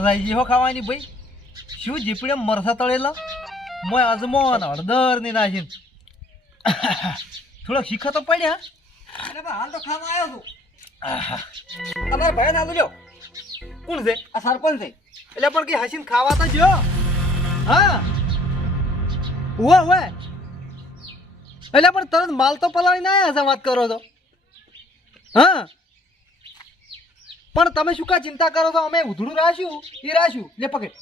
મજા આવી ગઈ હો ખાવાની ભાઈ. શું જીપડે મરસા તળેલા મોય અજમો ને હળદર ની નાખીને થોડોક શીખા તો પડ્યા. અરે બા હાલ તો ખાવા આવ્યો છું. તમારા ભાઈ ના લ્યો. કોણ છે? આ સરપંચ છે. એટલે પણ કે હસીને ખાવા તો જો. હા ઉવે ઉવે એટલે પણ તરત માલ તો પલાળી ના આવ્યા છે વાત કરો તો. હા પણ તમે શું કા ચિંતા કરો છો? અમે ઉધડું રાખ્યું એ રાખ્યું લે પકડ.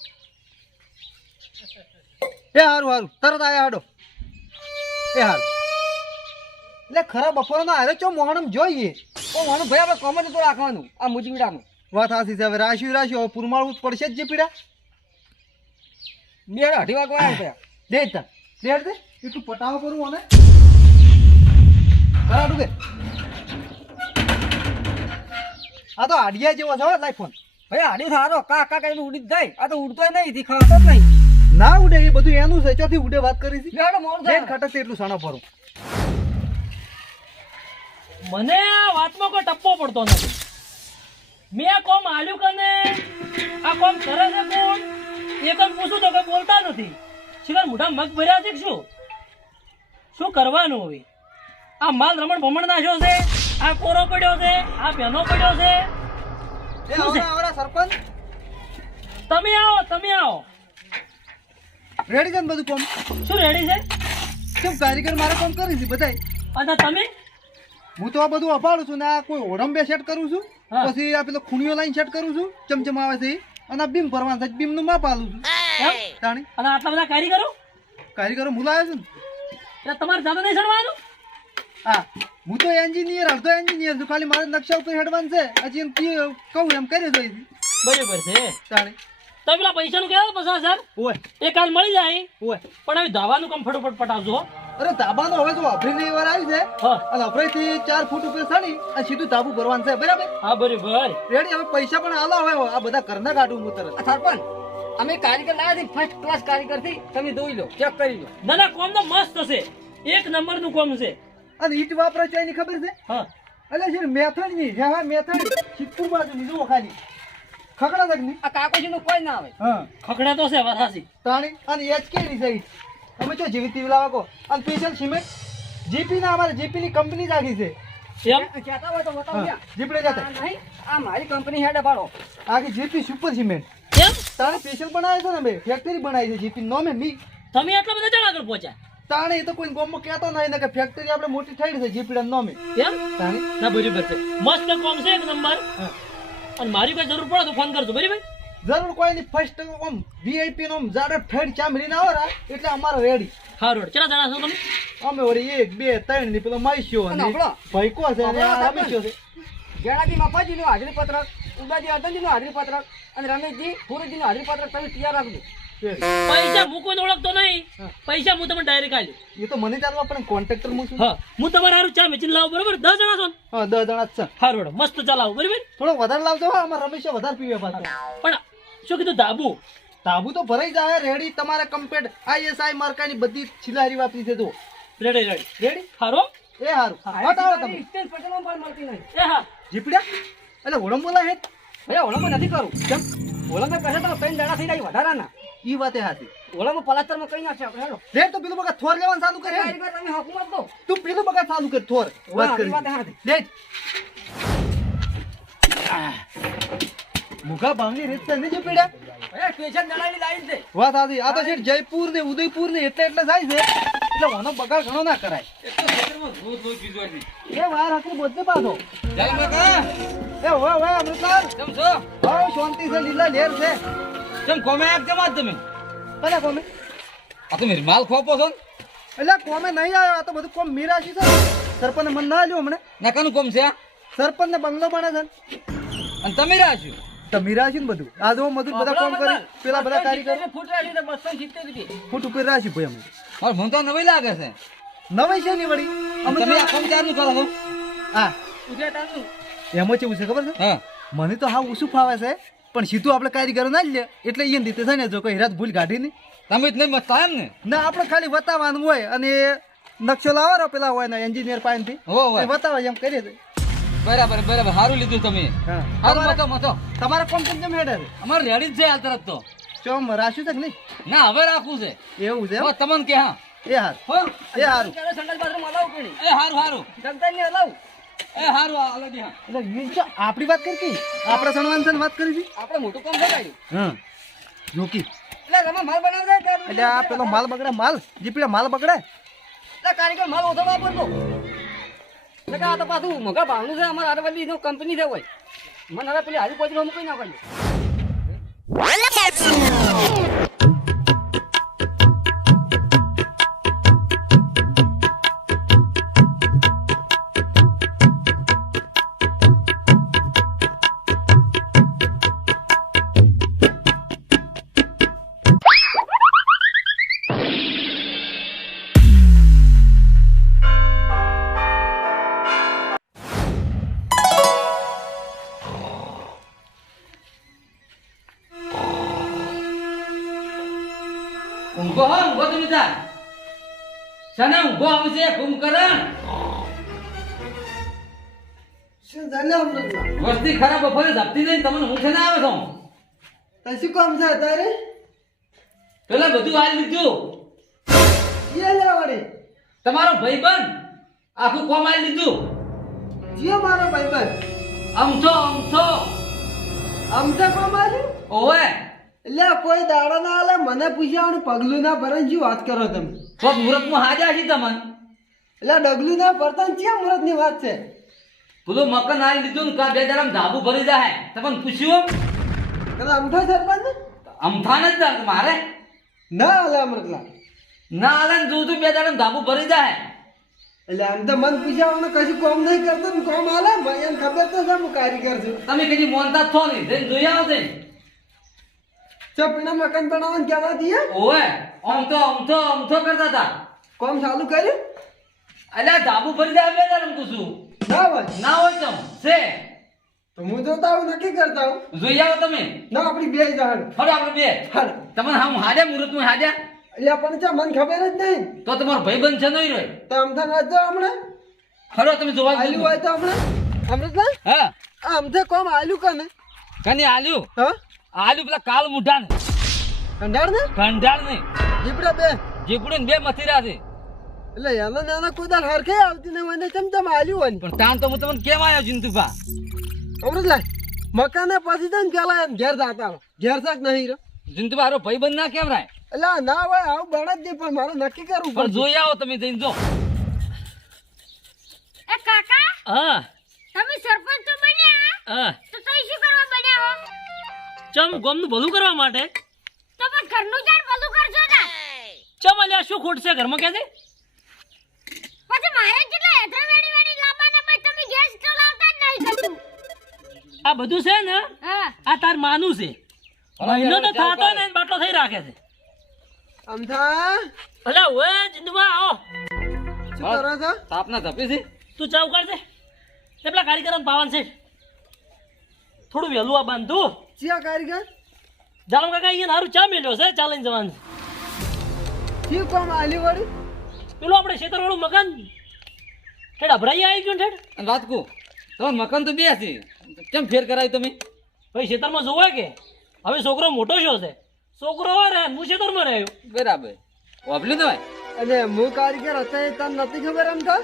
એ હારું હારું તરત આયા હાડો. એ હારું એટલે ખરા બપોરનો હારે ચો મોહણમ જોઈએ. ઓ માનું ભાઈ આપણે કોમન તો રાખવાનું આ મુજીડાનું. વાત હાસી છે. હવે રાખ્યું હવે પુરમાળવું જ પડશે જ જે પીડા. 2:30 વાગવા આવ્યા દે તા દે એટલું પટાવો કરું અને બરાબર કે આ તો આડિયા જેવો છે લાઈ ફોન. ભાઈ આડી સારો કાકા કઈ ઉડી જ જાય. આ તો ઉડતોય નહીં થી ખાતો જ નહીં. ના ઉડે એ બધું એનું છે. ચોથી ઉડે વાત કરી છે. લેડો મોર બેન ખટક એટલું સણો ફરું. મને આ વાતમાં કોઈ ટપ્પો પડતો નથી. મેં કોમ આલ્યું કને આ કોમ કરે છે કોણ એ કોમ પૂછું તો કે બોલતા નથી. શિકાર મોઢા મગ ભર્યા છે કે શું કરવાનું હવે? આ માલ રમણ ભમણ નાખ્યો છે, આ કોરો પડ્યો છે, આ પેનો પડ્યો છે. એ આવરા સરપંચ તમે આવો. રેડી છે ને બધું કોમ? શું રેડી છે? કેમ કારીગર મારે કોમ કરી છે બધાય. અને તમે? હું તો આ બધું અપાડું છું ને આ કોઈ ઓઢંબે સેટ કરું છું. હા. પછી આ પેલો ખૂણીઓ લાઈન સેટ કરું છું ચમચમ આવે છે ઈ. અને આ બીમ ભરવાનું છે બીમ નું માપ આલું છું. એમ? જાણી અને આટલા બધા કારીગરો કારીગરો મુલાયો છું ને. એટલે તમારે જાતે નહીં સડવાનું? હા હું તો એન્જિનિયર અડધો એન્જિનિયર છું. ખાલી મારે નકશા ઉપર હેડવાનું છે. હજી એમ કહું એમ કરી દઈ બરાબર છે. જાણી તમે પેલા પૈસાનું કહેવાય 50,000 ઓય એ કાલ મળી જાય. ઓય પણ હવે ધાવાનું કામ ફટોફટ પટાવજો હો. અરે ધાબાનો હવે તો અભરી વાર આવી છે. હા અને અભરી થી 4 ફૂટ ઉપર સડી અને સીધું ધાબુ ભરવાનું છે. બરાબર હા બરાબર. રેડી. હવે પૈસા પણ આલા હવે આ બધા ઘરના કાઢું હું તરત. આ સરપંચ અમે કારીગર લાવ્યા છે ફર્સ્ટ ક્લાસ કારીગર થી. તમે જોઈ લો ચેક કરી લો. ના ના કોમ તો મસ્ત છે. એક નંબર નું કોમ છે. અને ઈટ વાપરે છે એની ખબર છે? હા એટલે છે મેથડ ની હા મેથડ સિત્તુર બાજુ ની જુઓ ખાલી ખકડા તક ની. આ કાકોજી નું કોઈ ના આવે. હા ખકડા તો છે વરાસી. તાણી અને એચકે ની છે ઈ. અમે જો જીવી તીવી લાવા કો અને સ્પેશિયલ સિમેન્ટ જીપી ના અમારે જીપી ની કંપની જ આખી છે. એમ કહેતા હોય તો બતાવો હા, જીપડે જતા આ નહીં આ મારી કંપની હેડે પાડો. આખી જીપી સુપર સિમેન્ટ એમ તાણે સ્પેશિયલ બનાવે છે ને અમે ફેક્ટરી બનાવી છે જીપી નોમે મી. તમે એટલા બધા જણ આગળ પહોંચ્યા તાણે એ તો કોઈ ગોમમાં કહેતો નહીં ને કે ફેક્ટરી આપણે મોટી થઈ છે જીપીડા નોમે. એમ તાણે ના બરાબર છે. મસ્ત કોમ છે એક નંબર. હા. અને મારી કોઈ જરૂર પડે તો ફોન કરજો બરાબર. જરૂર કોઈ નહીં. ફર્સ્ટ ઓમ વીઆઈપી નો જાડા ઠેડ ચામડીને આવો રા એટલે અમારે રેડી. હારું કેટલા જણા છો તમે? અમે વળી 1 2 3 ની પેલો માઈશ્યો અને અને આપણો? ભાઈકો છે અને આ રમેશ્યો છે. ગેણાજી માપાજી નું હાજરી પત્રક, ઉદાજી આદનજી નું હાજરી પત્રક અને રમેશજી ફુરજી નું હાજરી પત્રક તમે તૈયાર રાખજો. પૈસા હું કોઈને ઓળખતો નહીં. હા. પૈસા હું તમને ડાયરેક્ટ આલ્યો. એ તો મને ચાલવા પણ કોન્ટ્રાક્ટર હું છું. હા હું તમારે હારું ચા વેચીને લાવું બરાબર. 10 જણા છો ને? હા 10 જણા જ છે. હારું હેડો, મસ્ત ચલાવો બરાબર. થોડો વધારે લાવજો. હા અમાર રમેશ વધારે પીવે પાછો. પણ શું કીધું ધાબુ? તાબુ તો ભરાઈ જાય રેડી. તમારે કમ્પ્લીટ આઈએસઆઈ માર્કાની બધી છિલારી વાપરી છે. તો રેડી રેડી રેડી. હારો. એ હારું બતાવો તમે સ્ટેજ પટેલમાં પણ મળતી નહીં. એ હા જીપડ્યા એટલે હોળમ બોલા હે ભાઈ ઓળામાં નથી કરું. કેમ ઓળામાં કહે તો 3 દાડા થઈ જાય વધારાના. ઈ વાતે હાથી. ઓળામાં પલાસ્તરમાં કઈ નાખશે આપણે હેડો. રે તો પેલું બગા થોર લેવાનું ચાલુ કરે. કારીગર તમે હુકુમત દો. તું પેલું બગા ચાલુ કર થોર વાત કરી. વાત હાથી. લે મુખા ભાંગની રીત છે ને જીપડ્યા. ભાઈ સ્ટેશન દડાની લાઈન છે. વાત હાથી. આ તો છે જયપુર ને ઉદયપુર ને એટલે જાય છે. એટલે ઓનો બગાડ ઘણો ના કરાય. એ વાર હાથી બોધને પાછો. જય માતા. એ હોય અમૃતલાલ કેમ છો? હા શાંતિ છે. લીલા લેર છે. કેમ કોમે આપ કેમ આજ તમે? કલા કોમે આ તમે માલ ખોપો છો એટલે કોમે નહીં આવ્યો. આ તો બધું કોમ મીરાશી છે. સરપંચ મન ના આલ્યો હમણે. નકાનું કોમ છે સરપંચ ને બંગલો બને છે. અને તમે રાખ્યું તો મીરાશી ને બધું આ જો મજૂર બધા કોમ કરી પેલા બધા કારીગર ફૂટ રાખી તો 270 રૂપિયા. ફૂટ ઉપર રાશી ભાઈ અમે મારે મને તો નવી લાગે છે. નવાઈ છે ની વળી અમે તમે તો આ કોમ ચાલુ કરો છો? હા ઉજેટાનું. એમાં કેવું છે ખબર છે? હા મને તો હા ઓછું ફાવે છે પણ સીધું આપણે કારીગરો ના લે એટલે એને રીતે છે ને જો કોઈ હેરાત ભૂલ કાઢી નહીં. તમે જ નહીં મસ્ત એમ ને? ના આપણે ખાલી બતાવવાનું હોય અને નકશો લાવવાનો પેલા હોય ને એન્જિનિયર પાસેથી હો હો એ બતાવે એમ કરીએ છે. બરાબર બરાબર સારું લીધું તમે. હા. સારું તમારે- મતો મતો. તમારે કોમ કેમ હેડે છે? અમારે રેડી જ છે હાલ તરત તો. ચોમ રાખ્યું છે કે નહીં? ના હવે રાખવું છે. એવું છે એમ? હો, તમને કે હા એ હાર હો એ હારું. ચાલો સંડાસ બાથરૂમ હલાવું કે નહીં? એ હારું હારું જગદાનને હલાવું. એ હારું હાલો જી હા. એટલે ઈ જો આપણી વાત કરી કે આપણે સણવાન છે ને વાત કરી છે. આપણે મોટું કામ શકાયું. હા જોકી એટલે રમા માલ બનાવતા હોય ત્યારે એટલે આ પેલો માલ બગડે માલ જીપડે માલ બગડે એટલે કારીગર માલ ઓછો વાપરતો. એટલે કે આ તો પાછું મોઘા ભાવનું છે અમારે આરવલ્લીનો કંપની છે હોય. મને હવે પેલી હારી પોચી મૂકી નાખવાનું. ઊંઘો હો ઊંઘો તમે તાર. સને ઊંઘો આવશે કુંભકરણ. શું જાણે અમૃતમાં વસ્તી ખરાબ બપોરે ધપતી નહીં તમને ઊંઘ છે ને આવે છો. તો શું કામ છે અત્યારે પેલા બધું હાલ લીધું. જીએ લેવાડે તમારો ભાઈબંધ આખું કોમ હાલ લીધું. જીઓ મારો ભાઈબંધ અમથો અમથો અમથે કોમ આવ્યું ઓવે એટલે કોઈ દાડો ના આલે મને પૂછ્યા પગલું ના ભરે શું વાત કરો તમે કોક મુહૂર્તમાં હાજા છે તમને. એટલે ડગલું ના ભરતા ક્યાં મુહૂર્ત ની વાત છે પેલું મકાન હાલ લીધું ને કા બે જરા ધાબુ ભરી જાય તમને પૂછ્યું એટલે અમથો સરપંચ અમથાને જ દર્દ મારે ના આલે અમૃતલા ના હાલે ને જોઉં છું બે જરા ધાબુ ભરી જાય. એટલે આમ તો મન પૂછ્યા કશું કોમ નહીં કરતો ને કોમ આલે મને ખબર તો છે હું કારીગર છું તમે કદી મોનતા જ છો નહીં જઈને જોઈ આવો છે. ચપીના મકાન બનાવવાનું કહેવા દઈએ ઓવે અમથો અમથો અમથો કરતા હતા. કોમ ચાલુ કર્યું અલ્યા ધાબુ ભરી જાય બે જરા પૂછું ના હોય ના હોય તમ છે તો હું જોતા હું નક્કી કરતા હું જોઈ આવો તમે. ના આપણી બે જણ ફરો આપણે બે હાલ તમને હમ હાડ્યા મુહૂર્તમાં હાડ્યા એટલે પણ ચા મને ખબર જ નહીં તો તમારો ભાઈબંધ છે નહીં રહ્યો. તો અમથા ના જો હમણાં ખરો તમે જોવા જ આલ્યું દીધું. હોય તો હમણાં અમૃતલા હા આ અમથે કોમ આલ્યું કને કની આલ્યું હા આલ્યું પેલા કાળ મુઢા ને કંડાળ ને કંઢાળ ને જીપડા બે જીપડું ને બે મથીરા છે. એટલે એના નાના કોઈ દાર હરખે આવતી ને મને ચમચમ આલ્યું હોય ને પણ તાન તો હું તમને કેમ આવ્યો જિંતુભા. અમૃતલા મકાને પછી તો ને પેલા એમ ઘેર જાતા રહો. ઘેર શાક નહીં રહ્યો જિંતુભા હારો ભાઈબંધ ના કેમ રાય એટલે આ ના હોય આવું બને જ નહીં પણ મારે નક્કી કરવું પણ પડે જોઈ આવો તમે જઈને જો. એ કાકા હા તમે સરપંચ તો બન્યા હા તો તઈ શું કરવા બન્યા હો ચમ ગોમનું ભલું કરવા માટે. તો પણ ઘરનું જાણ બધું કરજો ને ચમ અલ્યા શું ખોટ છે ઘરમાં કે પછી મારે કેટલા હેઠળ વેડી વેડી લાવવાના પછી તમે ગેસ તો લાવતા જ નહીં કશું આ બધું છે ને હા આ તાર માનું છે. મહિનો તો થાતો ને બાટલો થઈ રાખે છે. અમથા અલ્યા ઓએ જિંદુભા આવો શું કરો છો તાપના ધપી છે. તું ચાવ કરજે તે પેલા કારીગરોને પાવન છે થોડું વહેલું આ બાંધતું ચિયા કારીગર જાલમ કાકા અહીંયા હારું ચા મેલ્યો છે ચા લઈને જવાનું છે. શું કોમ આલ્યું વળી પેલું આપણે ખેતરવાળું મકાન ઠેડ અભરાઈ આવી ગયું ઠેડ અને વાત કહું તમારું મકાન તો બે છે કેમ ફેર કરાયું તમે. ભાઈ ખેતરમાં જોવાય કે હવે છોકરો મોટો છો છે છોકરો રહે હું ખેતરમાં રહ્યો. બરાબર વાપર્યું તમે. અને હું કારીગર હતા તને નથી ખબર અમથા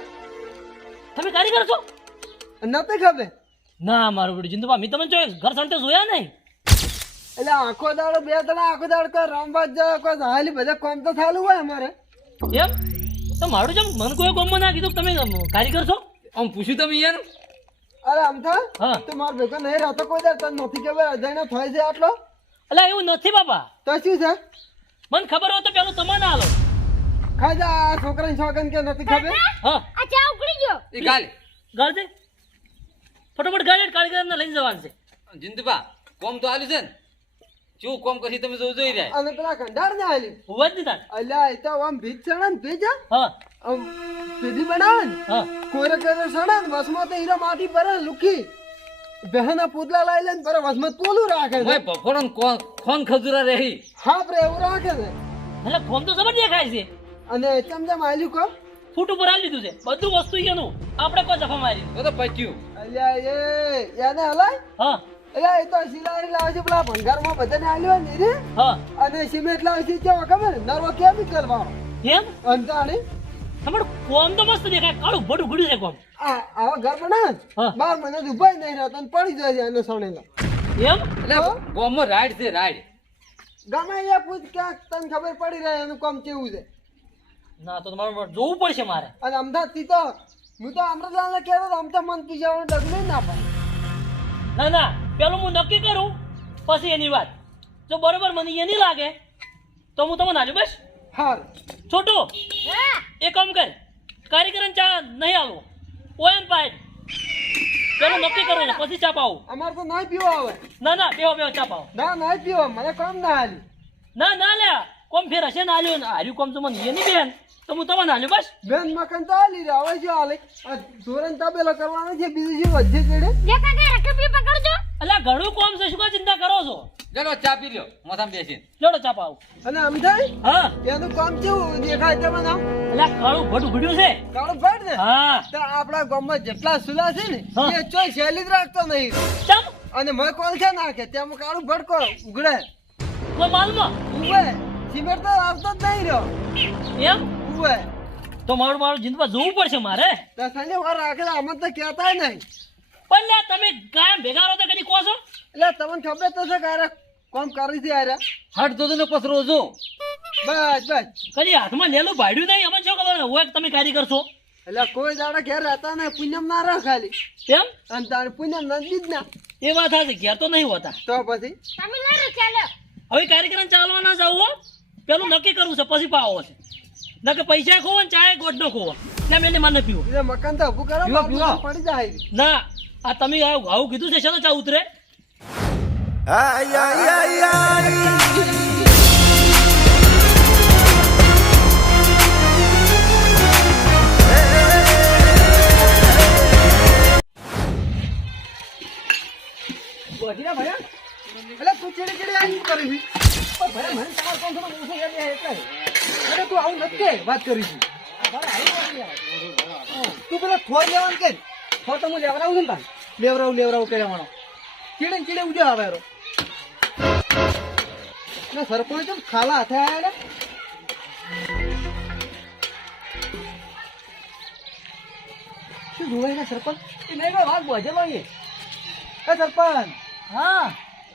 તમે કારીગર છો નથી ખબર ના મારું બેટું જિંદુભા મેં તમે ઘર સંતે જોયા નહીં. એટલે આખો દાડો બે દાડા આખો દાડો કોઈ રમવા જ જાય કોઈ હાલી બધા કોમ તો ચાલુ હોય અમારે એમ તો મારું જેમ મન કોઈ ગમમાં ના કીધું કે તમે કારીગર છો. આમ પૂછ્યું તમે યાર. અરે અમથા હા તું મારો ભેગો નહીં રહેતો કોઈ દાડ તને નથી ખબર અજાણ્યો થાય છે આટલો અલ્યા એવું નથી બાપા તો શું છે મને ખબર હોય તો પેલું તમને આલો. ખાઈ જા આ છોકરાની છોકરાને કે નથી ખબર હા આ ચા ઉકળી ગયો એ ગાલ ગાળ દે ફટોફટ ગાળ કારીગરને લઈને જવાનું છે. જિંતુભા કોમ તો આલ્યું છે ને શું કોમ કરી તમે જોઈ રહ્યા. અને પેલા કંડાળ ને આલી હોવા જ દીધા. અલ્યા એ તો આમ ભીજ ચડે ને ભીજ હા આમ પેઢી બનાવે ને હા કોરે કોરે સડે ને વસમાં તો હીરો માટી પર લુખી બહેના પૂતલા લાવી લે ને પર વસમાં તોલું રાખે છે ઓય બફોરન ખોન ખજૂરા રહી. હા પ્રે એવું રાખે છે એટલે ફોન તો જબર દેખાય છે અને ચમચમ આલ્યું કો ફૂટ ઉપર આવી લીધું છે બધું વસ્તુ એનું આપણે કોઈ જફા મારી. તો પચ્યું અલ્યા એ યાને હલાય હા અલ્યા એ તો સિલારી લાવે છે પેલા ભંગારમાં બધાને આલ્યો ને રે હા અને સિમેન્ટ લાવે છે કેવા ખબર નરવો કેમિકલ વાળો એમ અંતાણી તમારું કોમ તો મસ્ત દેખાય કાળું ભડું ઘડ્યું છે કોમ આવા ઘર બનાવે હા. 12 મહિના ઉભા નહીં રહેતો અને પડી જાય છે એને સણેલા એમ એટલે ગોમમાં રાઈડ છે રાઈડ. ગમે એ પૂછ ક્યાંક તને ખબર પડી રહે એનું કામ કેવું છે ના તો તમારે જોવું પડશે મારે અને અમદાવાદથી તો હું તો અમૃતલાલને કહેતો હતો અમતા મન પીજાવાનું ડગલું ના પાડે ના ના પેલું હું નક્કી કરું પછી એની વાત જો બરોબર મને એ નહીં લાગે તો હું તમને હાલ્યું બસ હાર છોટું હા એ કામ કર કારીગરને ચા નહીં આલો ઓયન પાય પેલું નક્કી કરું ને પછી ચા પાવું અમારે તો નાય પીવો આવે ના ના બેહો બેહો ચા પાવો ના નાય પીવો મને કામ ના હાલી ના ના લે કોમ ફેર હશે ને હાલ્યું ને હાર્યું કોમ તો મને એ નહીં બેન તો હું તમને હાલ્યું બસ બેન મકાન તો હાલી રહ્યા હવે શું હાલે આ ધોરણ તબેલો કરવાનો છે બીજું શું વધે ચડે જે કાકા રકબી પકડજો એટલે ઘણું કોમ છે શું કા ચિંતા કરો છો ચાલો ચા પી લ્યો માથામાં બેસીને. જોડો ચા પાવું અને આમ થાય હા એનું કામ કેવું દેખાય તમને આમ એટલે કાળું ભડું ઘડ્યું છે કાળું ફાડ ને હા તો આપણા ગામમાં જેટલા સુલા છે ને હા. એ ચોય શૈલી જ રાખતો નહીં ચમ અને મેં કોલ છે નાખે તેમાં કાળું ભડકો ઉગડે કોઈ માલમાં ઉવે સિમેન્ટ તો આવતો જ નહીં રહ્યો એમ ઉવે તો મારું જિંદગી જોવું પડશે મારે તો સંજય વાર રાખે અમે તો કહેતા નહીં પણ લે તમે કાયમ ભેગા રહો તો કદી કહો છો એટલે તમને ખબર તો છે કે આરે કોમ કરી છે આરે હટ તો ને પસરો જો. બસ બસ કદી હાથમાં લેલું ભાડ્યું નહીં અમને શું ખબર હોય કે તમે કારીગર છો એટલે કોઈ દાડા ઘેર રહેતા નહીં પુણ્યમ ના રહે ખાલી એમ અને તારે પુણ્યમ નથી જ ના એ વાત સાચી ઘેર તો નહીં હોતા તો પછી તમે લડો ચાલો હવે કારીગરને ચાલવા ના જાવ હો પેલું નક્કી કરવું છે પછી પાવો છે ના કે પૈસા ખોવો ને ચાય ગોટ નો ખોવો એટલે મેં માને પીવો એટલે મકાન તો ઊભું કરો પીવો, બાપુ પીવો. પડી જાય ના આ તમે આવું કીધું છે શેનો ચા ઉતરે બોધીના ભયા એટલે તું ચીડી ચીડી આવી શું કરી છે ભયા મને તમારે કોણ થોડું ઓછું યાદ આવે એટલે અરે તું આવું નથી કે વાત કરી છે તું પેલા થોર લેવાનું કે થોર તો હું લેવડાવું છું ને તાન લેવરાવું કર્યા માણો ચીડે ને ચીડે ઉડ્યો આવે રો ના સરપંચ તો ખાલા હાથે આવ્યા ને શું જોવાય ને સરપંચ એ નહીં ભાઈ ભાગ બોજેલો એ એ સરપંચ હા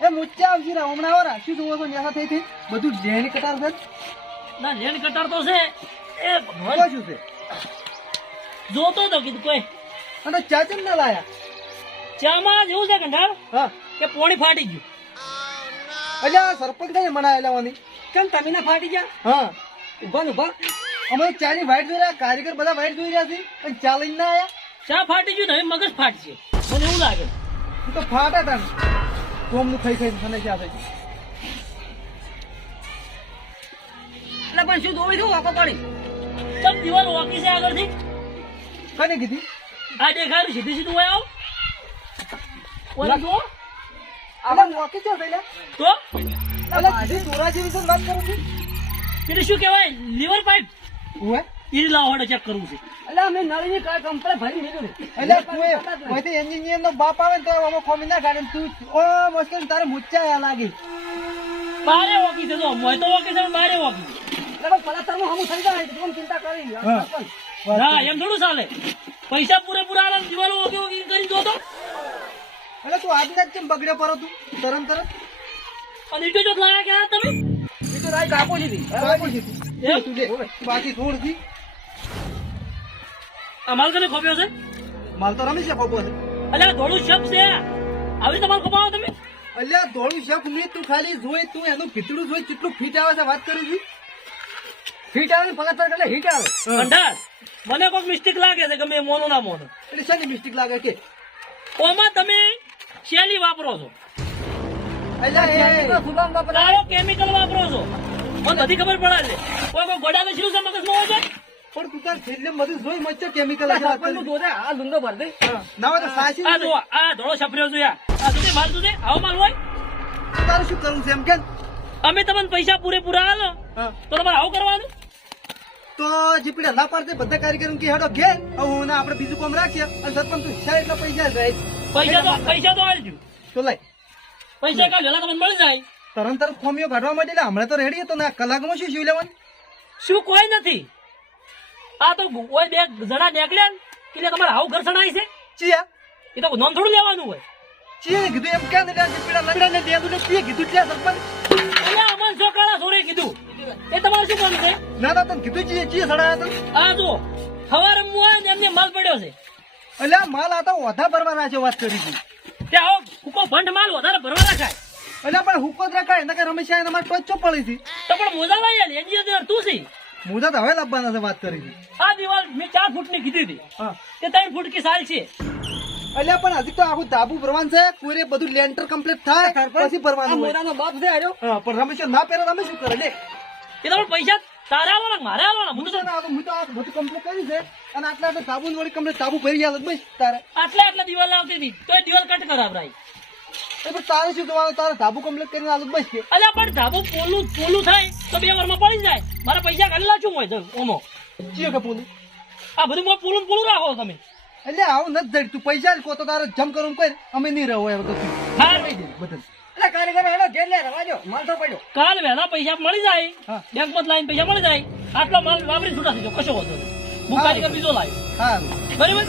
એ મુચ્ચા આવજી રા હમણાં આવો રા શું જોવો છો ન્યાસા થઈ થઈ બધું જેની કટાર છે ના લેન કટાર તો છે એ તો ભગવાન શું છે જોતો તો કીધું કોઈ અને ચાચન ના લાયા ચામાં જેવું છે કંટાળ હા કે પોણી ફાટી ગયું એટલે આ સરપંચ કઈ મનાયેલા વાની કેમ તમે ના ફાટી ગયા હા ઉભા ને ઉભા અમે ચાની વાઈટ જોઈ રહ્યા કારીગર બધા વાઈટ જોઈ રહ્યા છે અને ચા લઈને ના આયા ચા ફાટી ગયું ને હવે મગજ ફાટશે મને એવું લાગે હું તો ફાટા તા કોમનું ખાઈ ખાઈ મને ચા થઈ એટલે પણ શું ધોવી છું વાપા પાડી ચમ દિવાલ વાકી છે આગળથી કને કીધી આ દેખાડું સીધી સીધું હોય આવ ઓલા જો આપણે નોકી છો થઈને તો એટલે આજે તોરાજી વિશે વાત કરું છું પેલું શું કહેવાય લીવર પાઇપ હું ઈ લાવડો ચેક કરવું છે એટલે અમે નળીની કમ્પ્લેટ ભરી લીધું ને એટલે તું કોઈથી એન્જિનિયર નો બાપ આવે ને તો અમે ખોમી ના કાઢે તું ઓ મુશ્કેલ તારે મુચ્ચા આ લાગી બારે વાકી છે તો મોય તો વાકી છે બારે વાકી એટલે પણ પલાસ્તરમાં હમું થઈ જાય તમે ચિંતા કરી હા. ના એમ થોડું ચાલે પૈસા પૂરેપૂરા આલે દિવાલો વાકી વાકી કરીને જોતો એટલે તું આજના જ કેમ બગડે પરો તું તરત અને ઈટો જો લાયા કે તમે એ તો રાઈ કાપો દીધી બાકી છે તું. એમ? તું લે. બાકી થોડ થી આ માલ કને ખોપ્યો છે માલ તો રમી છે ખોપો છે અલ્યા ધોળું શબ છે આવી તમારે ખપાવો તમે અલ્યા ધોળું શેફ મેં તું ખાલી જોઈ તું એનું ભીતડું જોઈ કેટલું ફીટ આવે છે વાત કરું છું હીટ આવે ને પલાસ્તર એટલે હીટ આવે ભંડાર મને કોઈક મિસ્ટેક લાગે છે કે મેં મોનો ના મોનો એટલે શેની મિસ્ટેક લાગે કે ઓમાં તમે શેલી વાપરો છો અલ્યા સુલામ બાપા કાળો કેમિકલ વાપરો છો મને બધી ખબર પડે છે કોઈ ગોડાને શીલું છે મગજમાં હોય છે પણ તું તાર છેલ્લે બધું જોઈ મચ્છર કેમિકલ સરપંચ તું જોજે આ લુંડો ભર દે ના હોય તો સાસી આ જો આ ધોળો છપર્યો છે આ તું માલ તું આવો માલ હોય તારે શું કરવું છે એમ કે અમે તમને પૈસા પૂરેપૂરા આલો હા તો તમારે આવું કરવાનું તો જીપીડા ના પાડતે બધા કારીગરો કે હેડો ઘેર હવે ના આપણે બીજું કામ રાખીએ અને સરપંચ તું ઈચ્છા એટલા પૈસા રહે પૈસા તો આલજો. તો લઈ પૈસા કાલ વહેલા તમને મળી જાય. તરત ફોમીઓ કાઢવા માટે એટલે હમણાં તો રેડી હતો ને કલાકમાં શું શિવ લેવાનું શું કોઈ નથી. આ તો ઓય બે જણા નીકળ્યા ને એટલે તમારે આવું ઘર સણાય છે. ચિયા એ તો નોંધ થોડું લેવાનું હોય. ચિયા કીધું એમ ક્યાં ને જીપીડા લંગડા ને દેવું ને ચિયા કીધું ત્યાં સરપંચ એટલે અમન છોકરા સોરે કીધું એ તમારે શું કરવું છે. ના ના તને કીધું ચિયા સડાયા હતા આ જો સવારે મુઆ ને એમને માલ પડ્યો છે. એટલે આ માલ આ તો ઓધા ભરવાના છે વાત કરી હતી તે આવો કુકો ભંડ માલ વધારે ભરવા રાખાય. એટલે પણ હુકો જ રખાય નકર રમેશા એને મારે ટોચો પડી હતી તો પણ મોજા લઈ આલે એન્જિનિયર તું છે. મુદત હવે લાવવાના છે વાત કરી હતી આ દિવાલ મેં 4 ફૂટની કીધી હતી હા તે 3 ફૂટ કી સાલ છે. એટલે પણ હજી તો આખું ધાબુ ભરવાનું છે પૂરે બધું લેન્ટર કમ્પ્લીટ થાય પછી આ ભરવાનું હોય મોરાનો બાપ છે આર્યો. હા પણ રમેશ ના પહેરે રમેશ શું કરે લે એ તો પૈસા તારા આવવાના મારે આવવાના. હું તો હું તો આ બધું કમ્પ્લીટ કર્યું છે અને આટલા તો ધાબુ વળી કમ્પ્લીટ ધાબુ ભરી ગયા બસ તારે આટલા દિવાલ આવતી હતી તો એ દિવાલ કટ કરાવરાય. એ પણ તારે શું કરવાનું તારે ધાબુ કમ્પ્લીટ કરીને આલું બસ કે અલ્યા પણ ધાબુ પોલું થાય તો 2 વારમાં પડી જાય. મારા પૈસા કાઢી લાવશું હોય તો ઓમો ચિયો કે પોલું આ બધું પોલું રાખો તમે. એટલે આવું નથી જડ તું પૈસા જ કો તો તારે જમ કરું કર અમે નહીં રહો એમ તો તું હા બધું એટલે કારીગરો હેડો ઘેર લે રવાજો માલ તો પડ્યો. કાલ વહેલા પૈસા મળી જાય. હા. બેંકમાં લાઈન પૈસા મળી જાય. આટલો માલ વાપરી છૂટા થઈ કશો વાંધો નહીં. હું હા. કારીગર બીજો લાવી. હા બરાબર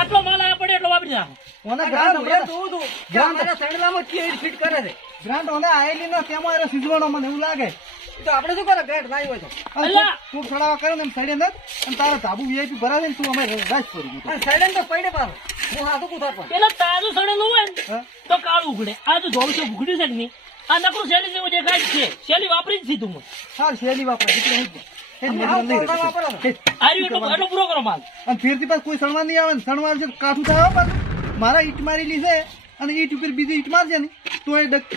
આટલો માલ આ પડે એટલો વાપરી નાખો. ઓના આ ગ્રાન્ટ ગામ એ તું તું કે અમારા સેન્ડલામાં કેવી ફિટ કરે છે. ગ્રાન્ટ ઓને આયેલી નો કેમાં એનો સીધવાનો મને એવું લાગે તો આપણે શું કરે ગાંઠ ના હોય તો અને અલ્યા. તું સડાવા કરે ને એમ સડે ન અને તારા ધાબુ વીઆઈપી ભરાવે ને તું અમે રાજ કરી દીધું અને સાઈડન તો પડે પાછો. હું હાથું કુતાર પણ પેલા તાજું સડેલું હોય ને હા તો કાળું ઉઘડે. આ તો જોડશે ઉઘડ્યું છે કે નહીં. આ નકરું શેલી જેવું દેખાય જ છે. શેલી વાપરી જ સીધું હું. સાર શેલી વાપરે દીકરો હેડ જા. હેડ અમે મેં આવું લઈ પોતા રાખ્યું. વાપરો ને. હેડ. આ રહ્યું એટલો પૂરો કરો માલ. અને ફેરથી પાછું કોઈ સણવા નહીં આવે ને સણવા આવશે તો કાઠું થાય હો પાછું મારા ઈટ મારેલી છે અને ઈટ ઉપર બીજી ઈટ મારશે ને તો એ ડક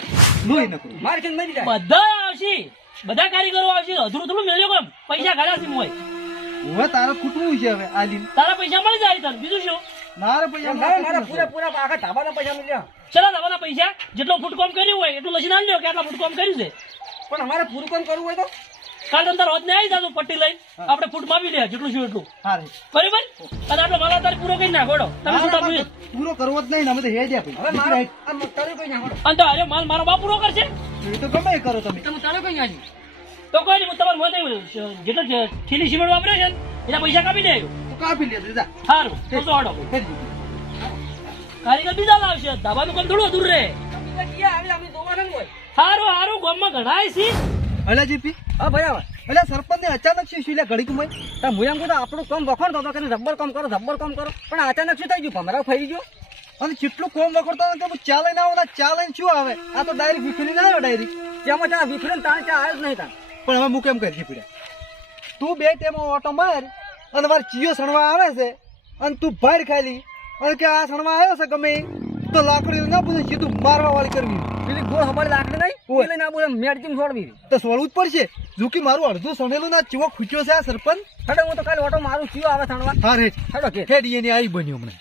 લોહી ન કરું માર કેમ મરી જાય. બધા આવશે. બધા કારીગરો આવશે. અધૂરું થોડું મેળ્યો કેમ પૈસા કાઢ્યા છે મોય. હવે તારે ખૂટવું છે હવે આલીન તારા પૈસા મળી જાય તને બીજું શું. મારે પૈસા મારા મારા પૂરેપૂરા આખા ધાબાના પૈસા મળ્યા. ચલા દવાના પૈસા જેટલો ફૂટ કામ કર્યું હોય એટલું લસીને આલ્યો કે આટલા ફૂટ કામ કર્યું છે. પણ અમારે પૂરું કામ કરવું હોય તો કાલ તને રોજ ને આવી જાતું પટ્ટી લઈને આપણે ફૂટ માપી લે જેટલું શું એટલું હારે બરાબર. અને આટલો માલ તારે પૂરો કરી નાખો. તમે શું તમે પૂરો કરવો જ નહીં ને અમે તો હેડ્યા હવે ભાઈ મારો આ તારે કોઈ ના મળો. અને તો અરે માલ મારો બાપ પૂરો કરશે. એ તો ગમે એ કરો તમે તમે તારે કોઈ નાખી તો કોઈ નહીં. હું તમારે મને જેટલો થેલી સિમેન્ટ વાપર્યો છે ને એના પૈસા કાપી દે. તો કાપી લે જા સારું તો તો હડો. હેડ જા. કારીગર બીજા લાવશે. ધાબાનું કામ થોડું દૂર રહે. અમે ક્યાં આવી અમે જોવાના હોય. સારું ગામમાં ઘણાય છે. અલા જીપી હા ભાઈ આવે એટલે સરપંચ ને અચાનક શું શું લે ઘડીક માં તો હું એમ કહું આપણું કામ વખોડતો હતો કે જબ્બર કામ કરો પણ અચાનક શું થઈ ગયું ભમરા ફરી ગયો. અને કેટલું કોમ વખોડતો કે ચા લઈને આવો ને ચા લઈને શું આવે આ તો ડાયરેક્ટ વિખરી ના આવ્યો ડાયરેક્ટ તેમાં ત્યાં વિફરે તાણ ત્યાં આવ્યો જ નહીં તાણ. પણ હવે હું કેમ કરી પીડ્યા તું બે ટેમો ઓટો માર અને મારે ચીયો સણવા આવે છે અને તું ભાડ ખાલી અને કે આ સણવા આવ્યો છે ગમે ઈ, તો લાકડી ના પૂછે સીધું મારવા વાળી કરવી પેલી ગોળ હમારી લાકડી નહીં ઓય. પેલી ના બોલે મેડજીમ છોડવી. તો સોળવું જ પડશે જોકી મારું અડધું સણેલું ના ચીવો ખૂચ્યો છે આ સરપંચ હેડો હું તો કાલે ઓટો મારું ચિયો આવે સણવા. હા રેટ હેડો કે હેડ એની આવી બન્યું હમણાં